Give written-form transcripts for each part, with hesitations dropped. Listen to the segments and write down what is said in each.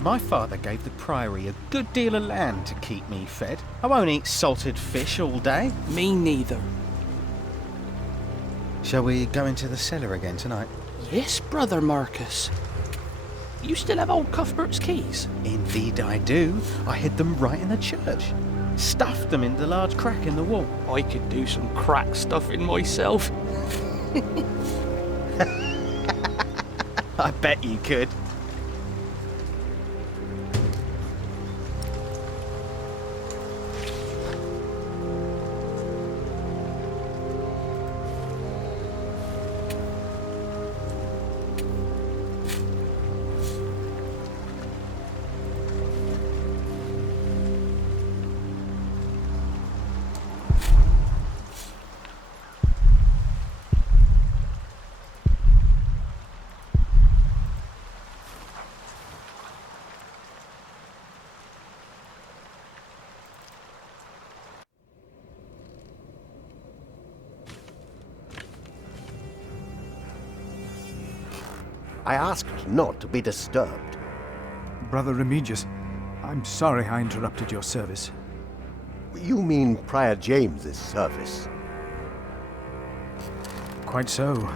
My father gave the priory a good deal of land to keep me fed. I won't eat salted fish all day. Me neither. Shall we go into the cellar again tonight? Yes, Brother Marcus. You still have old Cuthbert's keys? Indeed I do. I hid them right in the church. Stuffed them in the large crack in the wall. I could do some crack stuffing myself. I bet you could. I asked not to be disturbed. Brother Remigius, I'm sorry I interrupted your service. You mean Prior James's service? Quite so.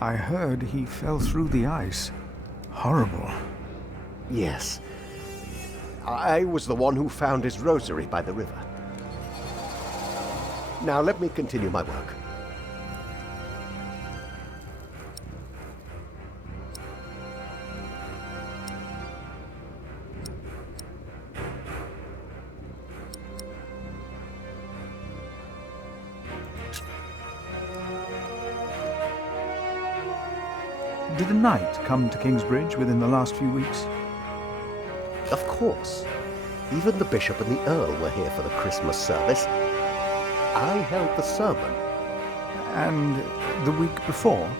I heard he fell through the ice. Horrible. Yes. I was the one who found his rosary by the river. Now let me continue my work. Did a knight come to Kingsbridge within the last few weeks? Of course. Even the bishop and the earl were here for the Christmas service. I held the sermon. And the week before?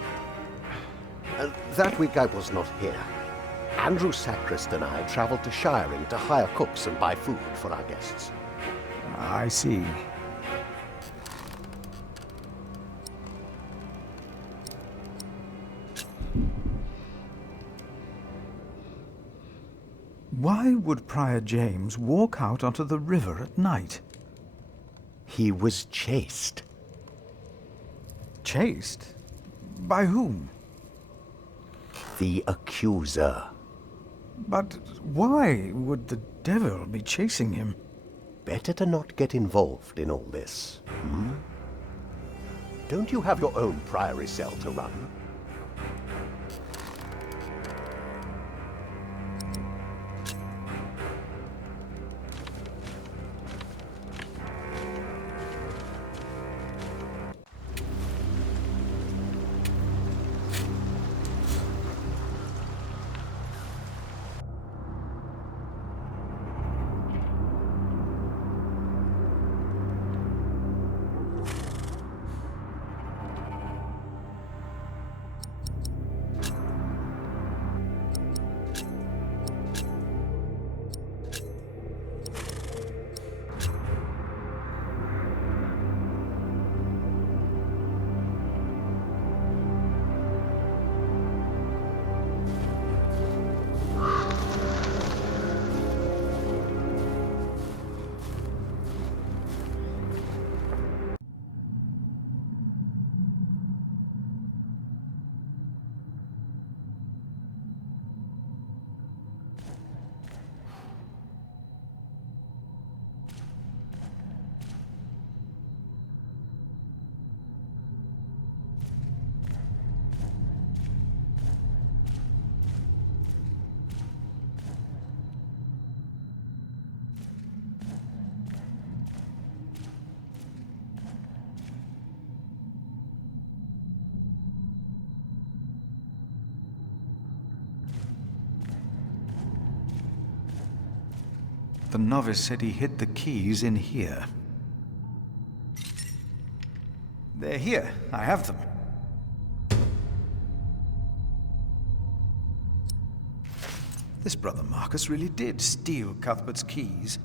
That week I was not here. Andrew Sacrist and I travelled to Shiring to hire cooks and buy food for our guests. I see. Why would Prior James walk out onto the river at night? He was chased. Chased? By whom? The accuser. But why would the devil be chasing him? Better to not get involved in all this. Don't you have your own priory cell to run? The novice said he hid the keys in here. They're here. I have them. This brother Marcus really did steal Cuthbert's keys.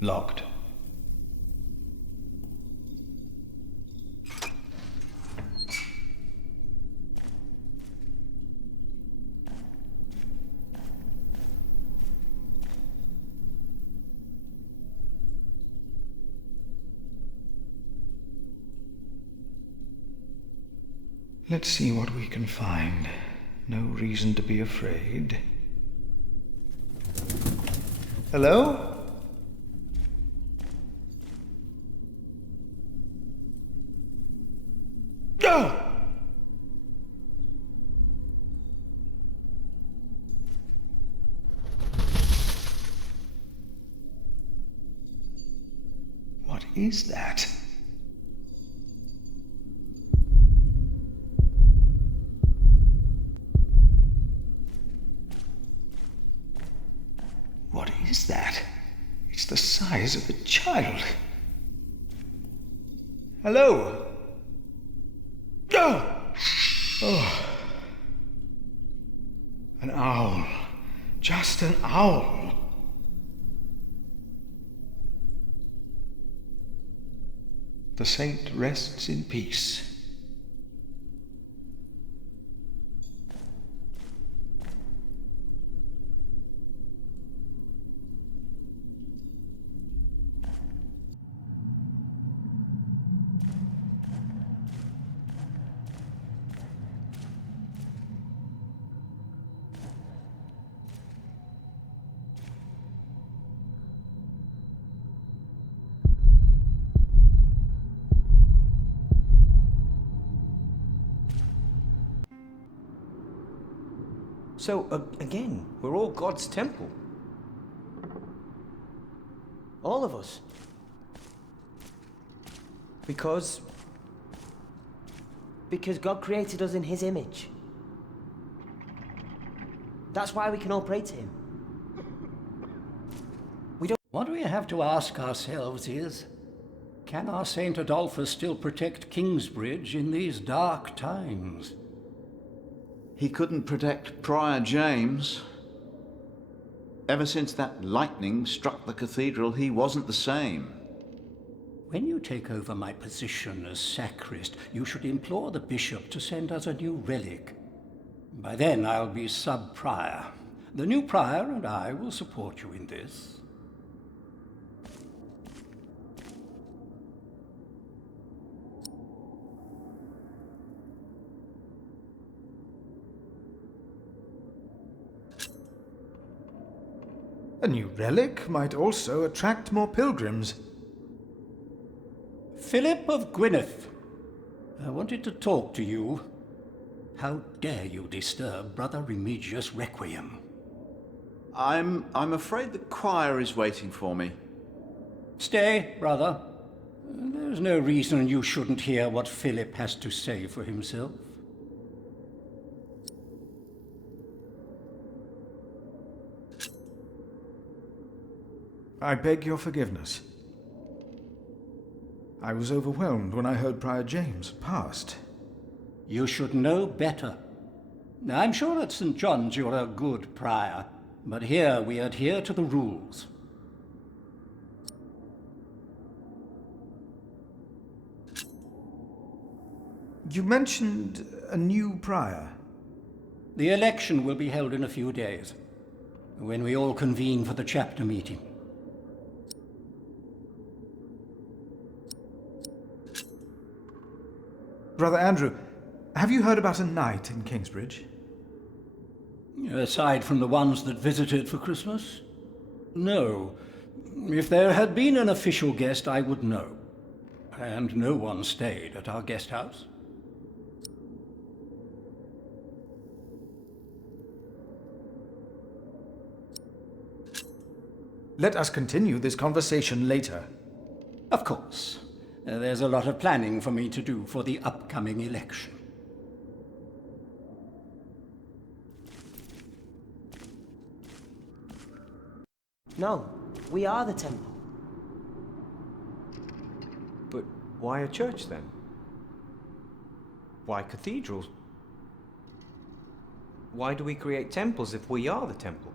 Locked. Let's see what we can find. No reason to be afraid. Hello? What is that? What is that? It's the size of a child. Hello? Oh. An owl. Just an owl. The saint rests in peace. So, again, we're all God's temple. All of us. Because God created us in His image. That's why we can all pray to Him. What we have to ask ourselves is, can our Saint Adolphus still protect Kingsbridge in these dark times? He couldn't protect Prior James. Ever since that lightning struck the cathedral, he wasn't the same. When you take over my position as sacrist, you should implore the bishop to send us a new relic. By then I'll be sub-prior. The new prior and I will support you in this. A new relic might also attract more pilgrims. Philip of Gwynedd, I wanted to talk to you. How dare you disturb Brother Remigius' requiem? I'm afraid the choir is waiting for me. Stay, brother. There's no reason you shouldn't hear what Philip has to say for himself. I beg your forgiveness. I was overwhelmed when I heard Prior James passed. You should know better. I'm sure at St. John's you're a good prior, but here we adhere to the rules. You mentioned a new prior. The election will be held in a few days, when we all convene for the chapter meeting. Brother Andrew, have you heard about a knight in Kingsbridge? Aside from the ones that visited for Christmas? No. If there had been an official guest, I would know. And no one stayed at our guest house. Let us continue this conversation later. Of course. There's a lot of planning for me to do for the upcoming election. No, we are the temple. But why a church then? Why cathedrals? Why do we create temples if we are the temple?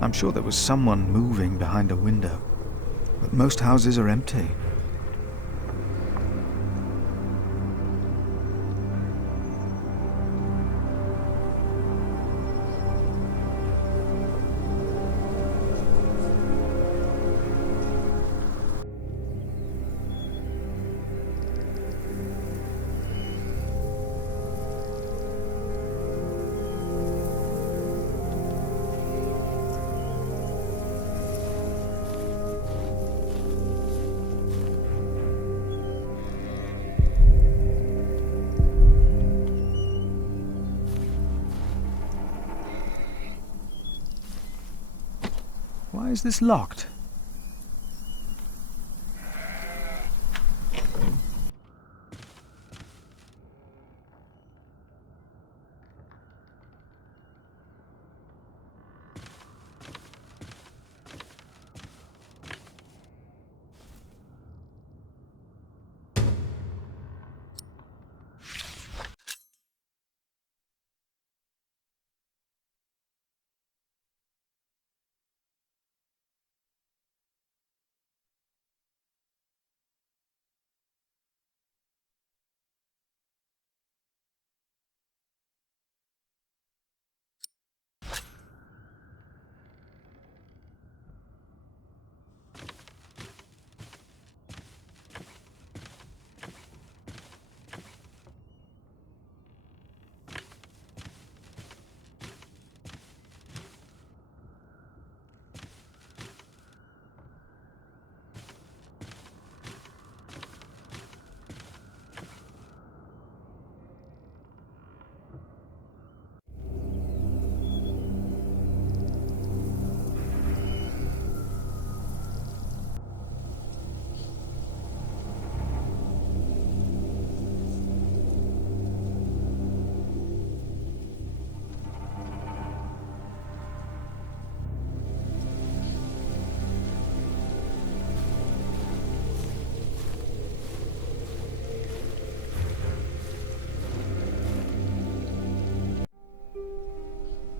I'm sure there was someone moving behind a window, but most houses are empty. Why is this locked?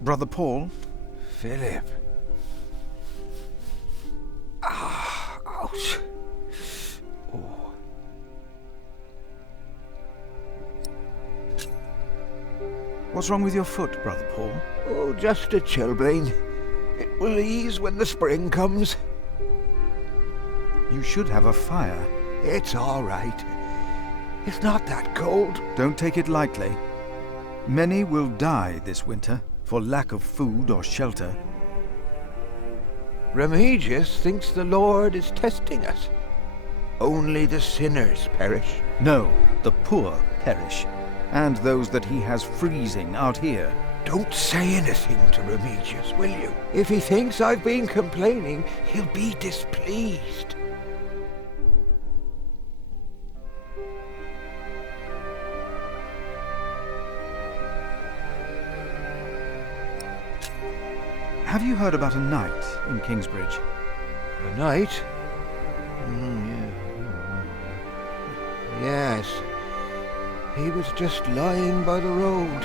Brother Paul? Philip. Ouch. Oh. What's wrong with your foot, Brother Paul? Oh, just a chilblain. It will ease when the spring comes. You should have a fire. It's all right. It's not that cold. Don't take it lightly. Many will die this winter for lack of food or shelter. Remigius thinks the Lord is testing us. only the sinners perish. No, the poor perish, and those that he has freezing out here. Don't say anything to Remigius, will you? If he thinks I've been complaining, he'll be displeased. Have you heard about a knight in Kingsbridge? A knight? Yes. He was just lying by the road,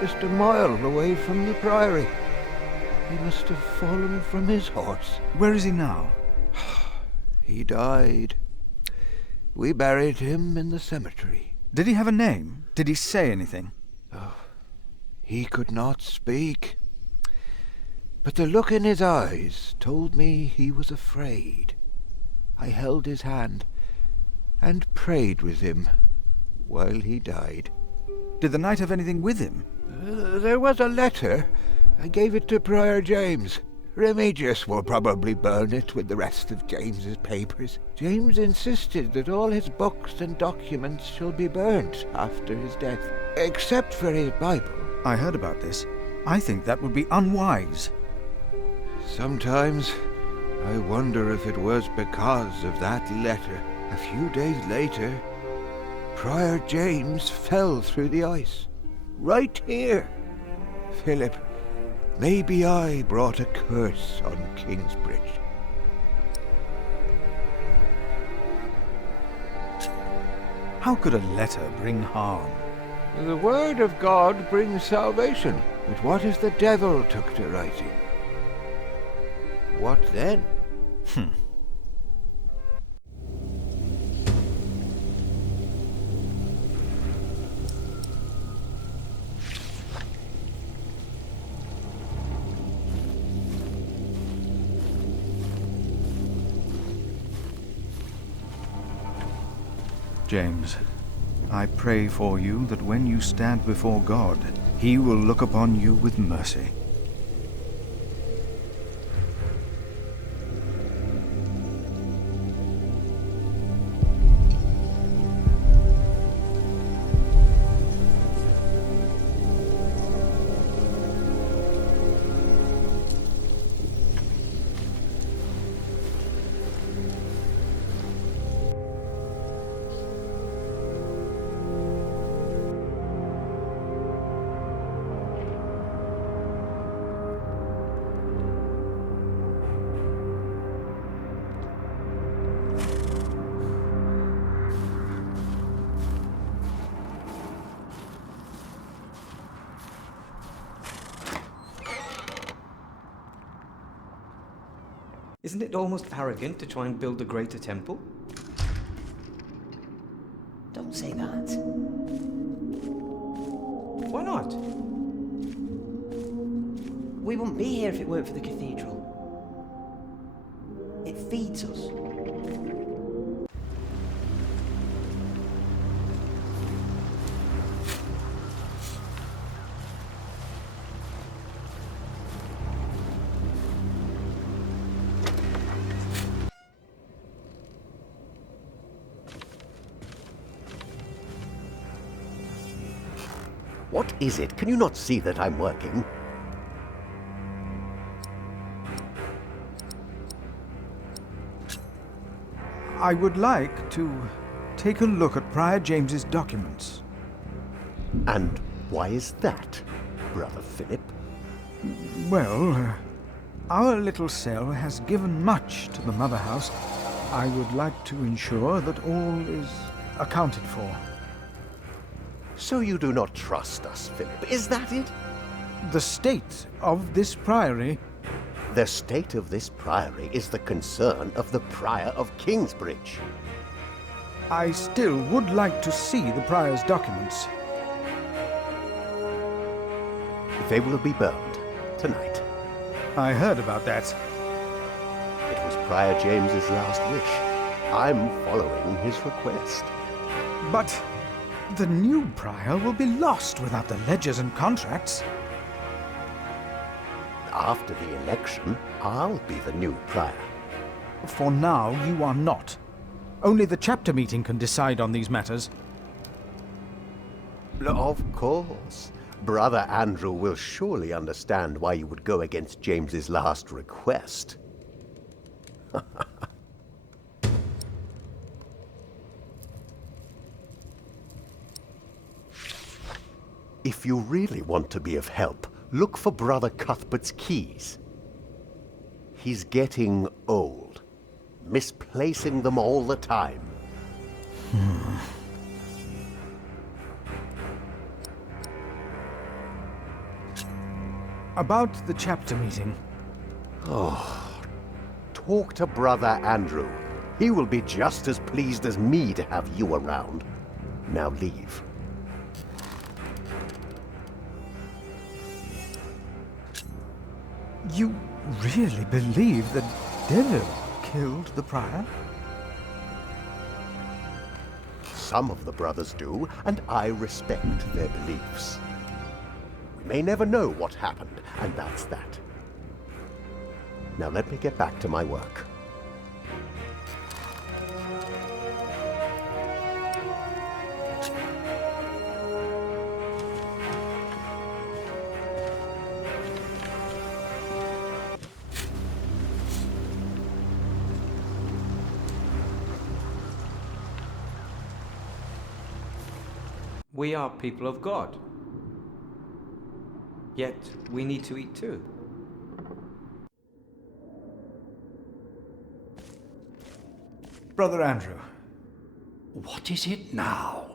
just a mile away from the priory. He must have fallen from his horse. Where is he now? He died. We buried him in the cemetery. Did he have a name? Did he say anything? He could not speak. But the look in his eyes told me he was afraid. I held his hand and prayed with him while he died. Did the knight have anything with him? There was a letter. I gave it to Prior James. Remigius will probably burn it with the rest of James's papers. James insisted that all his books and documents shall be burnt after his death, except for his Bible. I heard about this. I think that would be unwise. Sometimes I wonder if it was because of that letter. A few days later, Prior James fell through the ice. Right here. Philip, maybe I brought a curse on Kingsbridge. How could a letter bring harm? The word of God brings salvation. But what if the devil took to writing? What then? James, I pray for you that when you stand before God, he will look upon you with mercy. Isn't it almost arrogant to try and build a greater temple? Don't say that. Why not? We wouldn't be here if it weren't for the cathedral. It feeds us. What is it? Can you not see that I'm working? I would like to take a look at Prior James's documents. And why is that, Brother Philip? Well, our little cell has given much to the Mother House. I would like to ensure that all is accounted for. So you do not trust us, Philip, is that it? The state of this priory... The state of this priory is the concern of the Prior of Kingsbridge. I still would like to see the prior's documents. They will be burned tonight. I heard about that. It was Prior James's last wish. I'm following his request. But the new prior will be lost without the ledgers and contracts. After the election, I'll be the new prior. For now, you are not. Only the chapter meeting can decide on these matters. Of course. Brother Andrew will surely understand why you would go against James's last request. If you really want to be of help, look for Brother Cuthbert's keys. He's getting old, misplacing them all the time. About the chapter meeting. Talk to Brother Andrew. He will be just as pleased as me to have you around. Now leave. You really believe the devil killed the prior? Some of the brothers do, and I respect their beliefs. We may never know what happened, and that's that. Now let me get back to my work. We are people of God. Yet we need to eat too. Brother Andrew. What is it now?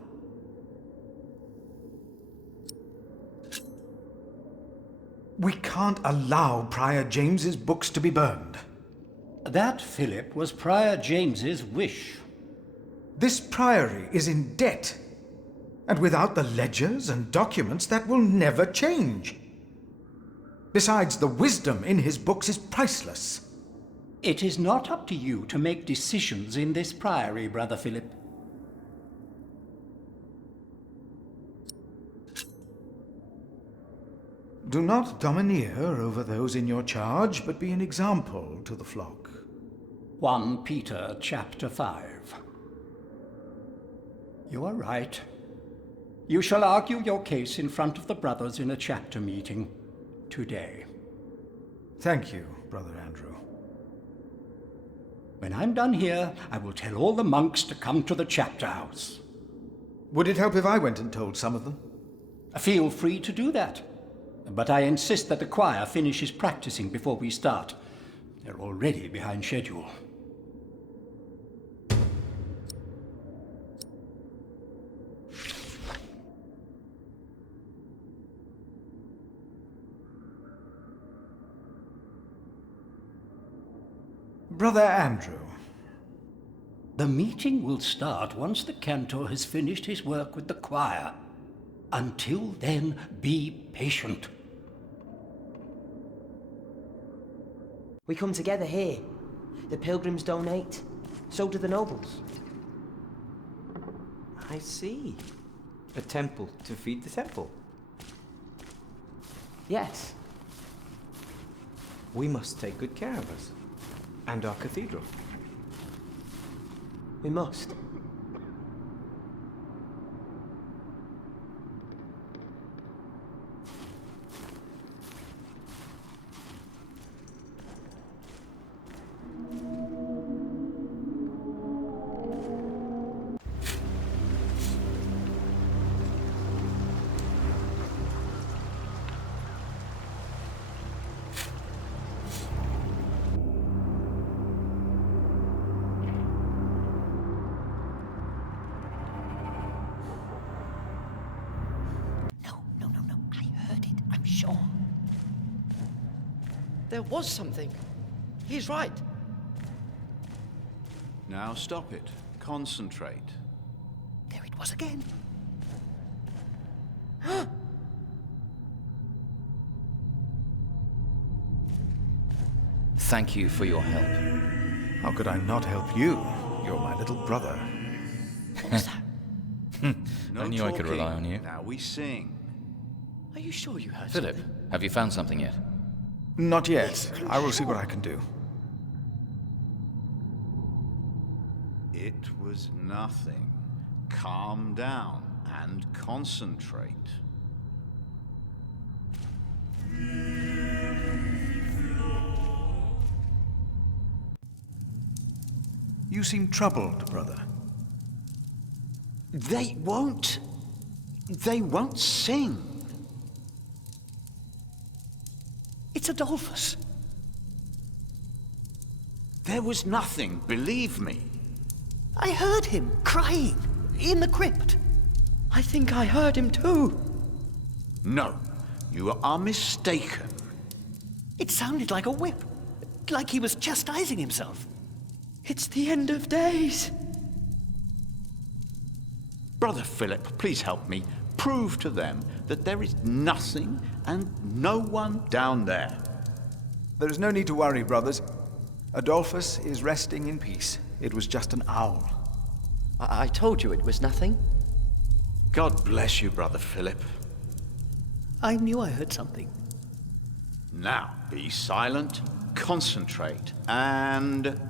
We can't allow Prior James's books to be burned. That, Philip, was Prior James's wish. This priory is in debt. And without the ledgers and documents, that will never change. Besides, the wisdom in his books is priceless. It is not up to you to make decisions in this priory, Brother Philip. Do not domineer over those in your charge, but be an example to the flock. 1 Peter chapter 5. You are right. You shall argue your case in front of the brothers in a chapter meeting today. Thank you, Brother Andrew. When I'm done here, I will tell all the monks to come to the chapter house. Would it help if I went and told some of them? Feel free to do that. But I insist that the choir finishes practicing before we start. They're already behind schedule. Brother Andrew. The meeting will start once the cantor has finished his work with the choir. Until then, be patient. We come together here. The pilgrims donate. So do the nobles. I see. A temple to feed the temple. Yes. We must take good care of us. And our cathedral. We must. There was something. He's right. Now stop it. Concentrate. There it was again. Thank you for your help. How could I not help you? You're my little brother. What was that? No I knew I could talking. rely on you. Now we sing. Are you sure you heard Philip, something? have you found something yet? Not yet. I will see what I can do. It was nothing. Calm down and concentrate. You seem troubled, brother. They won't sing. It's Adolphus. There was nothing, believe me. I heard him crying in the crypt. I think I heard him too. No, you are mistaken. It sounded like a whip, like he was chastising himself. It's the end of days. Brother Philip, please help me. Prove to them that there is nothing and no one down there. There is no need to worry, brothers. Adolphus is resting in peace. It was just an owl. I told you it was nothing. God bless you, Brother Philip. I knew I heard something. Now, be silent, concentrate, and...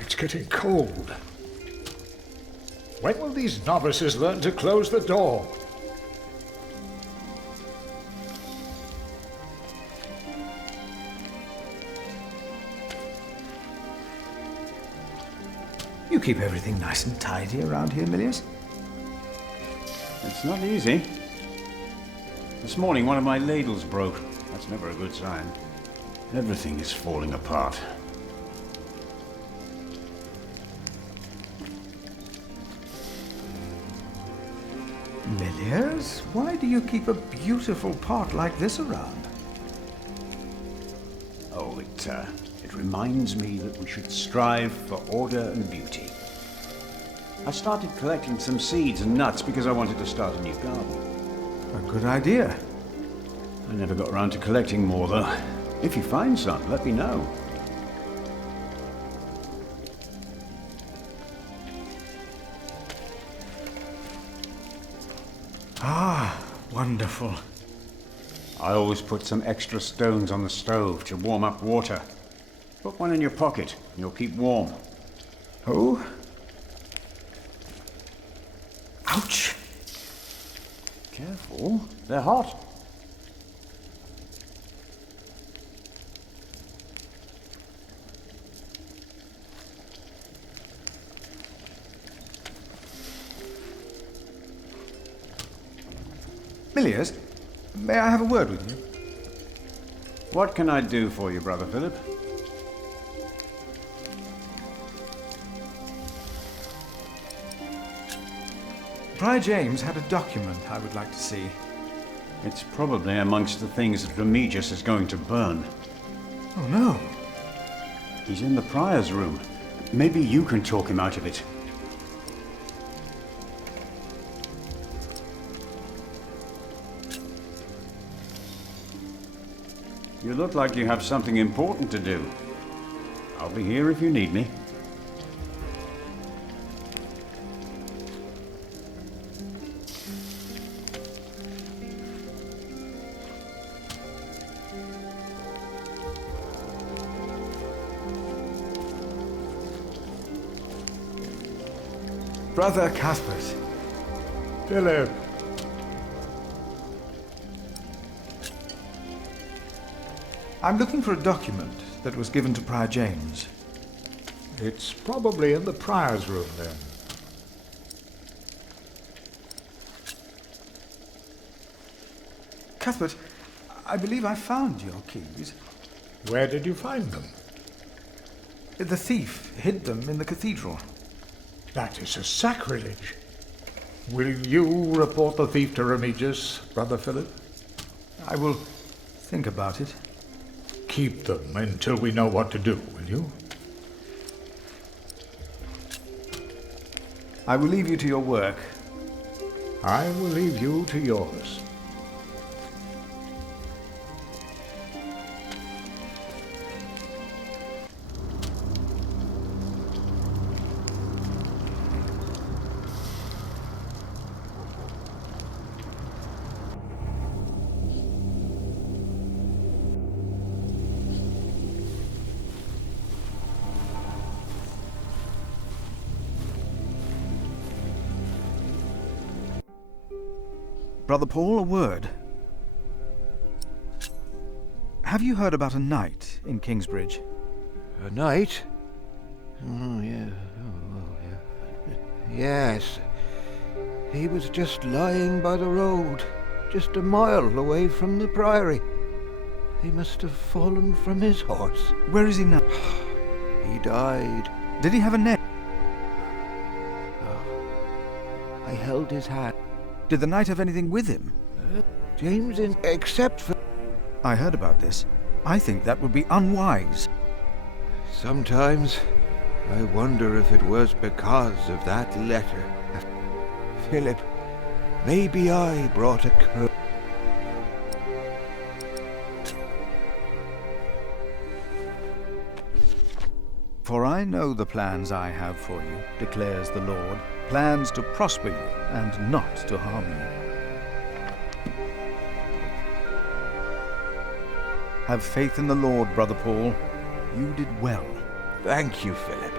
It's getting cold. When will these novices learn to close the door? You keep everything nice and tidy around here, Milius? It's not easy. This morning one of my ladles broke. That's never a good sign. Everything is falling apart. Milius, why do you keep a beautiful pot like this around? Oh, it reminds me that we should strive for order and beauty. I started collecting some seeds and nuts because I wanted to start a new garden. A good idea. I never got around to collecting more, though. If you find some, let me know. Ah, wonderful. I always put some extra stones on the stove to warm up water. Put one in your pocket, and you'll keep warm. Oh? Ouch! Careful, they're hot. Milius, may I have a word with you? What can I do for you, Brother Philip? Prior James had a document I would like to see. It's probably amongst the things that Remigius is going to burn. Oh no. He's in the prior's room. Maybe you can talk him out of it. You look like you have something important to do. I'll be here if you need me. Brother Cuthbert. Philip. I'm looking for a document that was given to Prior James. It's probably in the prior's room, then. Cuthbert, I believe I found your keys. Where did you find them? The thief hid them in the cathedral. That is a sacrilege. Will you report the thief to Remigius, Brother Philip? I will think about it. Keep them until we know what to do, will you? I will leave you to your work. I will leave you to yours. Brother Paul, a word. Have you heard about a knight in Kingsbridge? A knight? Oh, yeah. Oh, yeah. Yes. He was just lying by the road, just a mile away from the priory. He must have fallen from his horse. Where is he now? He died. Did he have a name? Oh. I held his hand. Did the knight have anything with him? James, except for... I heard about this. I think that would be unwise. Sometimes I wonder if it was because of that letter. Philip, maybe I brought a curse. For I know the plans I have for you, declares the Lord, plans to prosper you and not to harm you. Have faith in the Lord, Brother Paul. You did well. Thank you, Philip.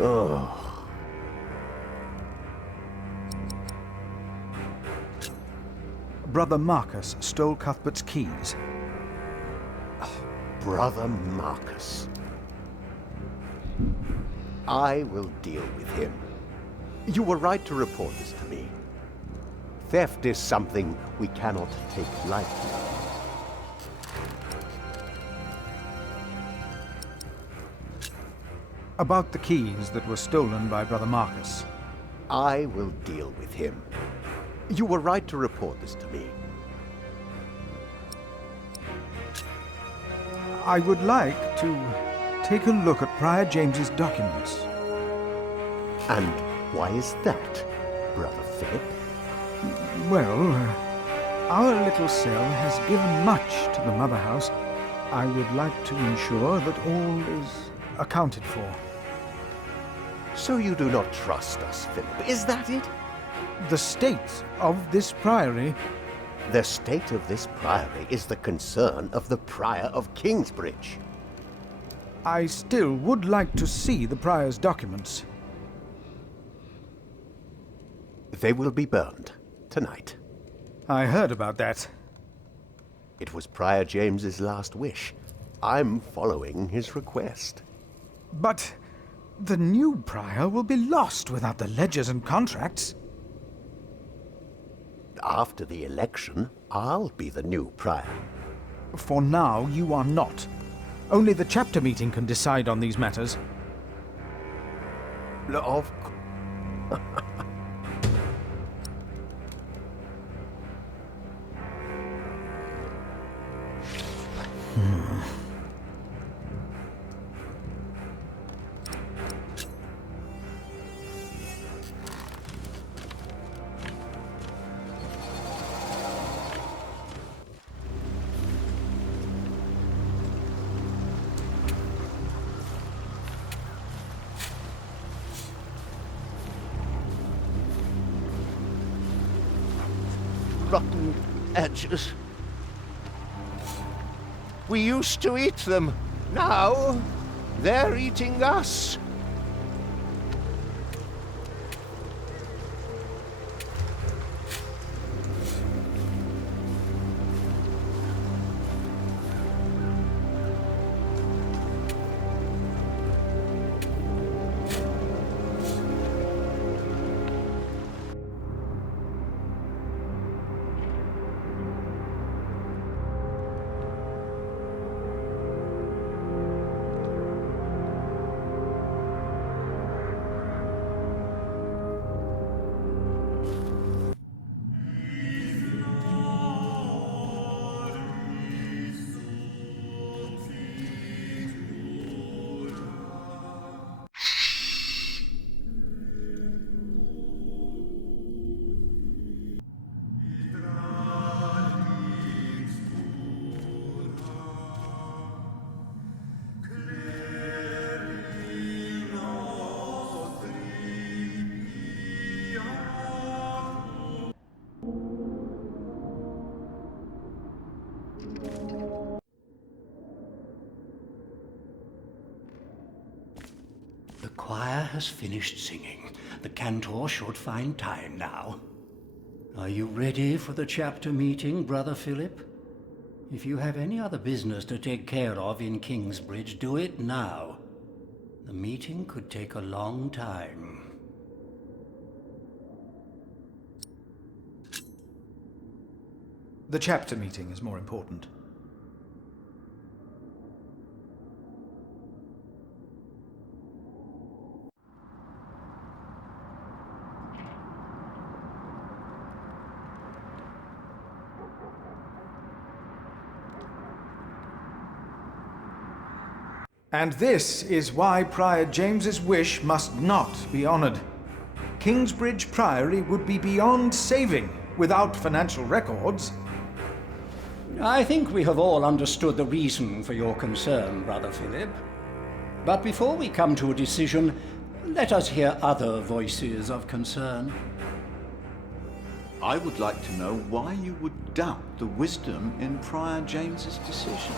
Oh. Brother Marcus stole Cuthbert's keys. Brother Marcus. I will deal with him. You were right to report this to me. Theft is something we cannot take lightly. About the keys that were stolen by Brother Marcus. I will deal with him. You were right to report this to me. I would like to take a look at Prior James's documents. And why is that, Brother Philip? Well, our little cell has given much to the Mother House. I would like to ensure that all is accounted for. So you do not trust us, Philip, is that it? The state of this priory... The state of this priory is the concern of the Prior of Kingsbridge. I still would like to see the prior's documents. They will be burned tonight. I heard about that. It was Prior James's last wish. I'm following his request. But the new prior will be lost without the ledgers and contracts. After the election, I'll be the new prior. For now, you are not. Only the chapter meeting can decide on these matters. Of course. edges. We used to eat them. Now, they're eating us. The choir has finished singing. The cantor should find time now. Are you ready for the chapter meeting, Brother Philip? If you have any other business to take care of in Kingsbridge, do it now. The meeting could take a long time. The chapter meeting is more important. And this is why Prior James's wish must not be honored. Kingsbridge Priory would be beyond saving without financial records. I think we have all understood the reason for your concern, Brother Philip. But before we come to a decision, let us hear other voices of concern. I would like to know why you would doubt the wisdom in Prior James's decision.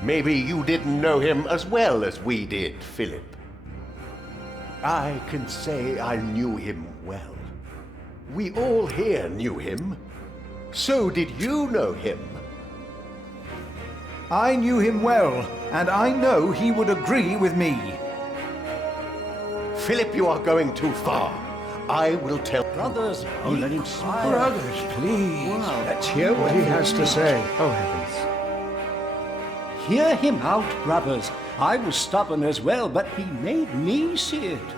Maybe you didn't know him as well as we did, Philip. I can say I knew him well. We all here knew him. So did you know him? I knew him well, and I know he would agree with me. Philip, you are going too far. I will tell... Brothers, let him speak. Brothers, please. Wow. Let's hear what he has to say. Oh, heavens. Hear him out, brothers. I was stubborn as well, but he made me see it.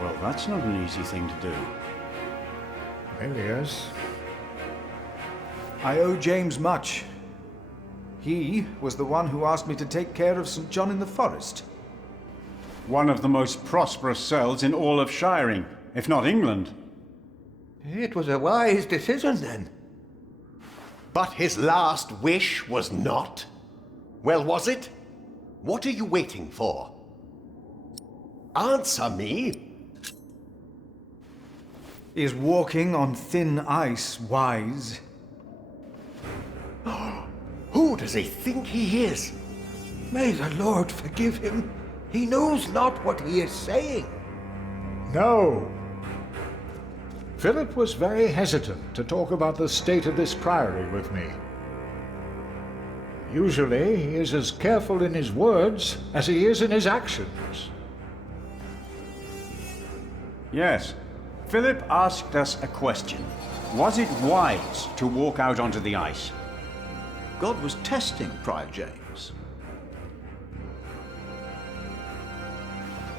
Well, that's not an easy thing to do. Elias, I owe James much. He was the one who asked me to take care of St. John in the Forest. One of the most prosperous cells in all of Shiring, if not England. It was a wise decision then. But his last wish was not? Well, was it? What are you waiting for? Answer me. Is walking on thin ice wise? Who does he think he is? May the Lord forgive him. He knows not what he is saying. no. Philip was very hesitant to talk about the state of this priory with me. Usually, he is as careful in his words as he is in his actions. Yes, Philip asked us a question. Was it wise to walk out onto the ice? God was testing Prior James.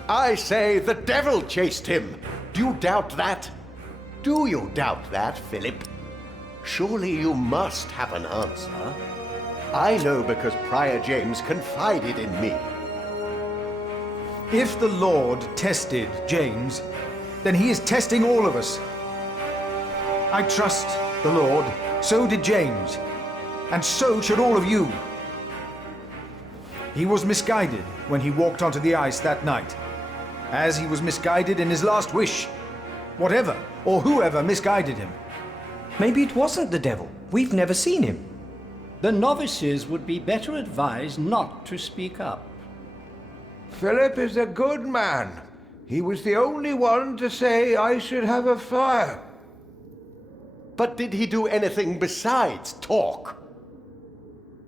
I say the devil chased him. Do you doubt that? Do you doubt that, Philip? Surely you must have an answer. I know because Prior James confided in me. If the Lord tested James, then he is testing all of us. I trust the Lord, so did James, and so should all of you. He was misguided when he walked onto the ice that night, as he was misguided in his last wish. Whatever or whoever misguided him. Maybe it wasn't the devil. We've never seen him. The novices would be better advised not to speak up. Philip is a good man. He was the only one to say I should have a fire. But did he do anything besides talk?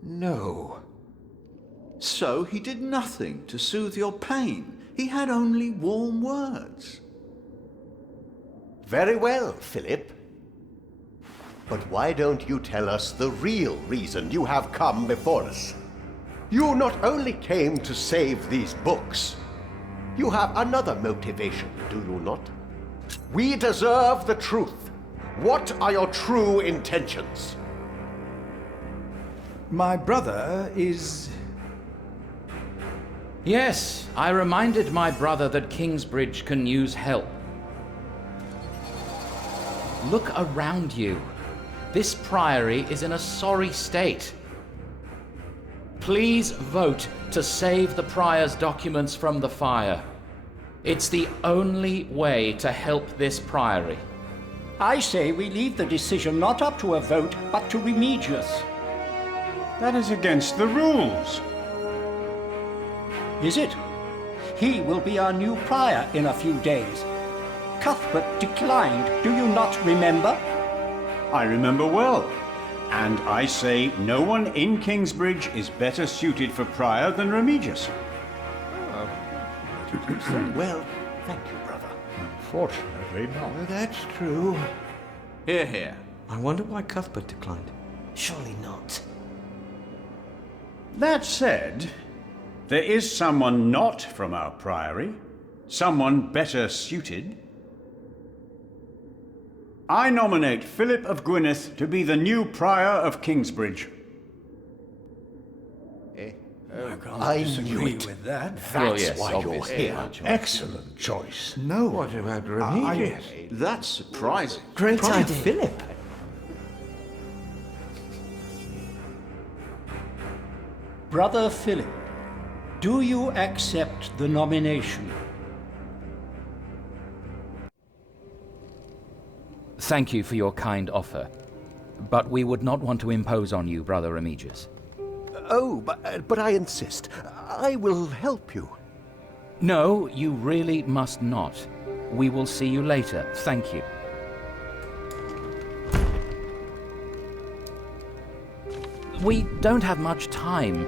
No. So he did nothing to soothe your pain. He had only warm words. Very well, Philip. But why don't you tell us the real reason you have come before us? You not only came to save these books, you have another motivation, do you not? We deserve the truth. What are your true intentions? My brother is... Yes, I reminded my brother that Kingsbridge can use help. Look around you. This priory is in a sorry state. Please vote to save the prior's documents from the fire. It's the only way to help this priory. I say we leave the decision not up to a vote, but to Remigius. That is against the rules. Is it? He will be our new prior in a few days. Cuthbert declined, do you not remember? I remember well. And I say no one in Kingsbridge is better suited for prior than Remigius. Well, thank you, brother. Unfortunately not. That's true. Hear, hear. I wonder why Cuthbert declined. Surely not. That said, there is someone not from our priory, someone better suited. I nominate Philip of Gwynedd to be the new prior of Kingsbridge. I disagree knew it. with that. That's Well, yes, why you're obviously. here. Excellent choice. No. What about Remigius? That's surprising. Great Prior idea. Philip. Brother Philip, do you accept the nomination? Thank you for your kind offer, but we would not want to impose on you, Brother Remigius. Oh, but I insist. I will help you. No, you really must not. We will see you later. Thank you. We don't have much time.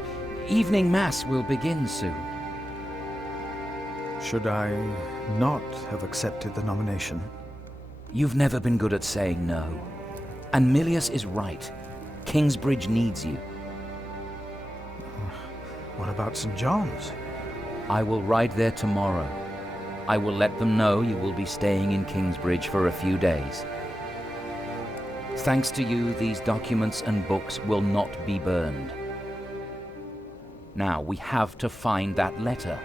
Evening Mass will begin soon. Should I not have accepted the nomination? You've never been good at saying no. And Milius is right. Kingsbridge needs you. What about St. John's? I will ride there tomorrow. I will let them know you will be staying in Kingsbridge for a few days. Thanks to you, these documents and books will not be burned. Now, we have to find that letter.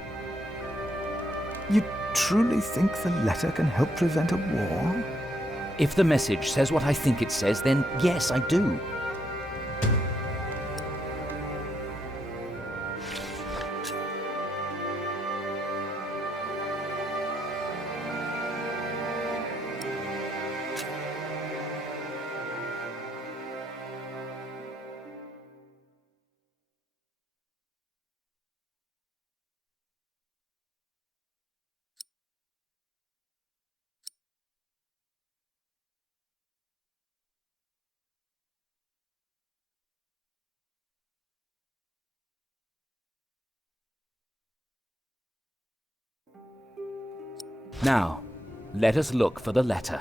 You truly think the letter can help prevent a war? If the message says what I think it says, then yes, I do. Now, let us look for the letter.